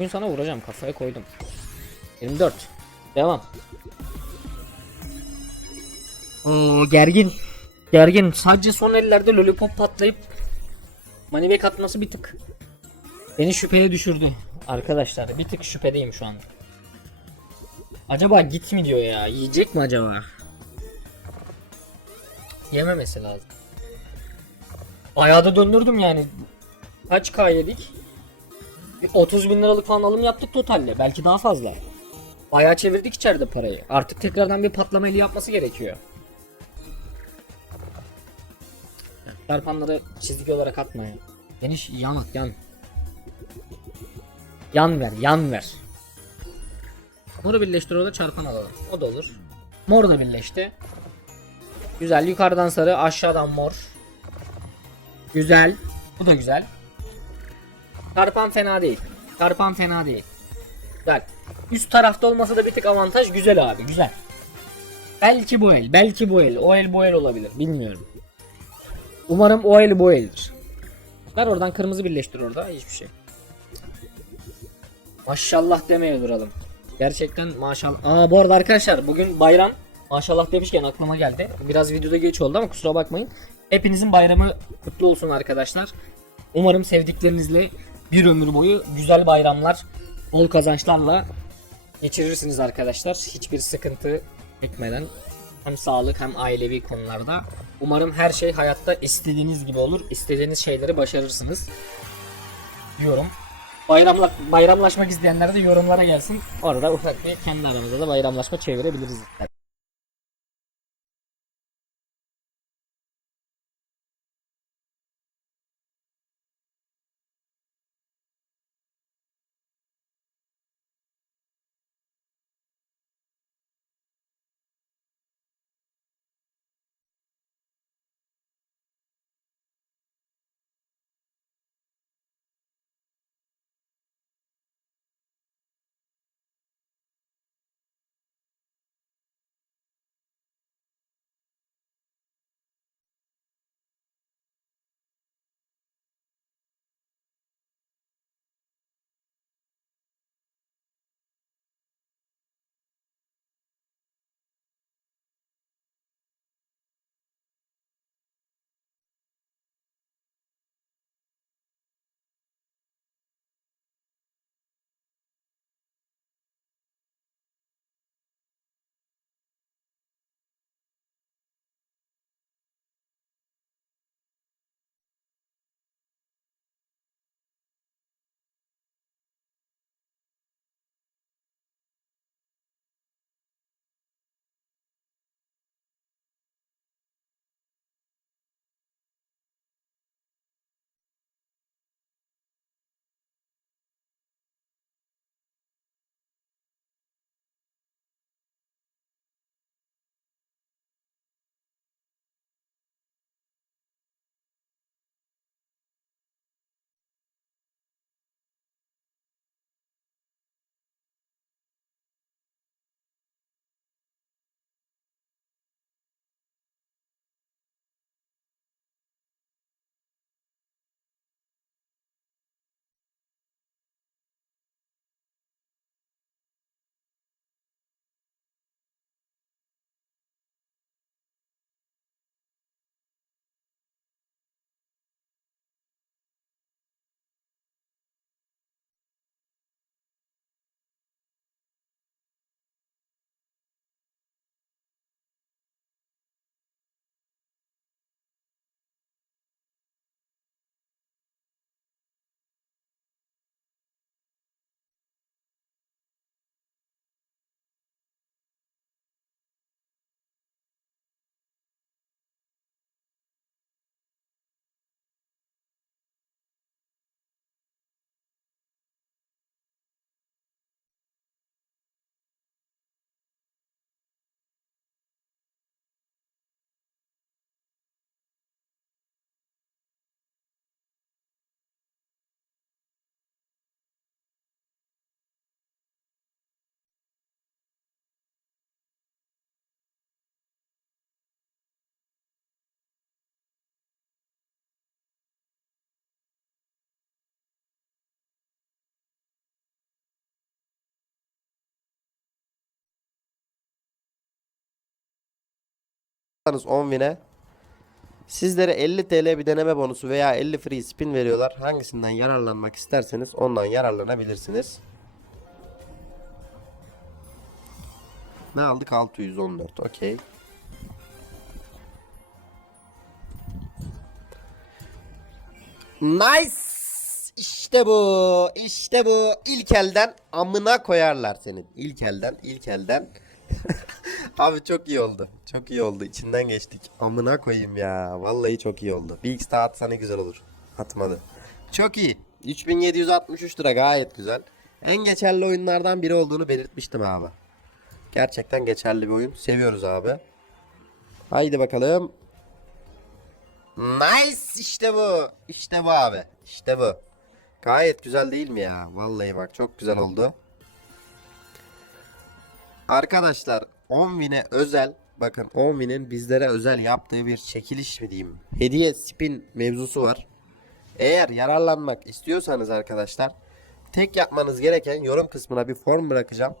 Bugün sana vuracağım kafaya koydum. 24. Devam. Oo gergin. Gergin. Sadece son ellerde lollipop patlayıp Manivek atması bir tık beni şüpheye düşürdü. Arkadaşlar bir tık şüphedeyim şu anda. Acaba git mi diyor ya? Yiyecek mi acaba? Yememesi lazım. Bayağı da döndürdüm yani. Kaç K yedik? Bir 30 bin liralık falan alım yaptık totalde. Belki daha fazla. Bayağı çevirdik içeride parayı. Artık tekrardan bir patlama eli yapması gerekiyor. Çarpanları çizgi olarak atma ya. Geniş yan at yan. Yan ver yan ver. Moru birleştir orada çarpan alalım. O da olur. Mor da birleşti. Güzel yukarıdan sarı aşağıdan mor. Güzel. Bu da güzel. Çarpan fena değil. Çarpan fena değil. Güzel. Üst tarafta olması da bir tık avantaj. Güzel abi güzel. Belki bu el. Belki bu el. O el bu el olabilir. Bilmiyorum. Umarım o el bu eldir. Ver oradan kırmızı birleştir orada. Hiçbir şey. Maşallah demeye duralım. Gerçekten maşallah. Aa bu arada arkadaşlar bugün bayram. Maşallah demişken aklıma geldi. Biraz videoda geç oldu ama kusura bakmayın. Hepinizin bayramı kutlu olsun arkadaşlar. Umarım sevdiklerinizle bir ömür boyu güzel bayramlar, bol kazançlarla geçirirsiniz arkadaşlar. Hiçbir sıkıntı çekmeden hem sağlık hem ailevi konularda. Umarım her şey hayatta istediğiniz gibi olur. İstediğiniz şeyleri başarırsınız. Diyorum. Bayramla, bayramlaşmak isteyenler de yorumlara gelsin. Orada ufak bir kendi aramızda da bayramlaşma çevirebiliriz. Atlarsanız 10 bine sizlere 50 TL bir deneme bonusu veya 50 free spin veriyorlar. Hangisinden yararlanmak isterseniz ondan yararlanabilirsiniz. Ne aldık? 614. Okey. Nice. İşte bu. İşte bu. İlk elden amına koyarlar senin. İlk elden, ilk elden. Abi çok iyi oldu. Çok iyi oldu. İçinden geçtik. Amına koyayım ya. Vallahi çok iyi oldu. Bir X daha atsa ne güzel olur. Atmadı. Çok iyi. 3763 lira gayet güzel. En geçerli oyunlardan biri olduğunu belirtmiştim abi. Gerçekten geçerli bir oyun. Seviyoruz abi. Haydi bakalım. Nice işte bu. İşte bu abi. İşte bu. Gayet güzel değil mi ya? Vallahi bak çok güzel oldu. Arkadaşlar 10.000'e özel bakın 10.000'in bizlere özel yaptığı bir çekiliş mi diyeyim? Hediye spin mevzusu var. Eğer yararlanmak istiyorsanız arkadaşlar tek yapmanız gereken yorum kısmına bir form bırakacağım.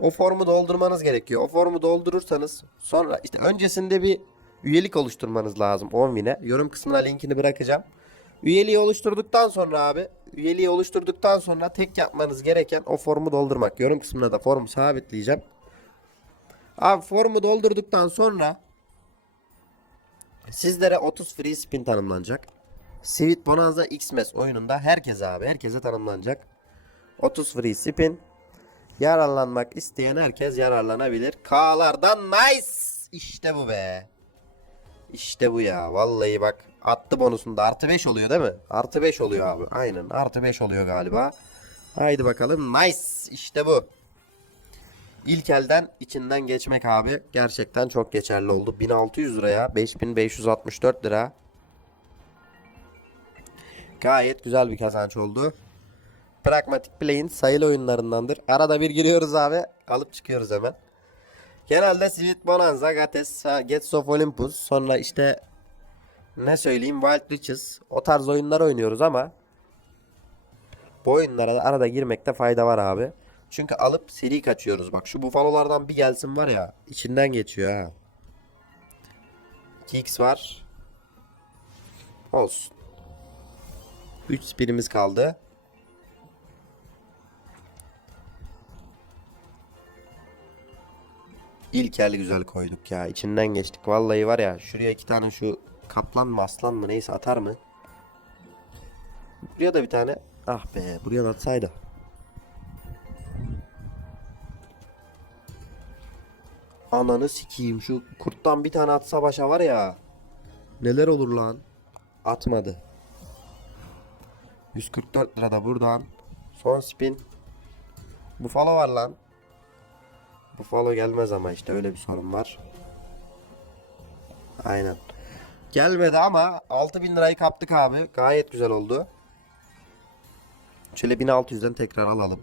O formu doldurmanız gerekiyor. O formu doldurursanız sonra işte öncesinde bir üyelik oluşturmanız lazım 10 bine. Yorum kısmına linkini bırakacağım. Üyeliği oluşturduktan sonra abi üyeliği oluşturduktan sonra tek yapmanız gereken o formu doldurmak. Yorum kısmına da formu sabitleyeceğim. Abi formu doldurduktan sonra sizlere 30 free spin tanımlanacak. Sweet Bonanza Xmas oyununda herkese abi herkese tanımlanacak. 30 free spin. Yararlanmak isteyen herkes yararlanabilir. K'lardan nice. İşte bu be. İşte bu ya. Vallahi bak attı bonusunda artı 5 oluyor değil mi? Artı 5 oluyor abi. Aynen artı 5 oluyor galiba. Haydi bakalım. Nice. İşte bu. İlk elden içinden geçmek abi gerçekten çok geçerli oldu. 1600 liraya 5564 lira. Gayet güzel bir kazanç oldu. Pragmatic Play'in sayılı oyunlarındandır. Arada bir giriyoruz abi. Alıp çıkıyoruz hemen. Genelde Sweet Bonanza, Gates, Gates of Olympus. Sonra işte ne söyleyeyim Wild Riches. O tarz oyunlar oynuyoruz ama bu oyunlara da arada girmekte fayda var abi. Çünkü alıp seri kaçıyoruz. Bak şu bufalolardan bir gelsin var ya içinden geçiyor ha. 2x var. Olsun. 3 spinimiz kaldı. İlk el güzel koyduk ya. İçinden geçtik. Vallahi var ya şuraya iki tane şu kaplan mı aslan mı neyse atar mı? Buraya da bir tane. Ah be buraya da atsaydı. Ananı sikeyim şu kurttan bir tane atsa başa var ya. Neler olur lan? Atmadı. 144 lira da buradan. Son spin. Buffalo var lan. Buffalo gelmez ama işte öyle bir sorun var. Aynen. Gelmedi ama 6000 lirayı kaptık abi. Gayet güzel oldu. Şöyle 1600'den tekrar alalım.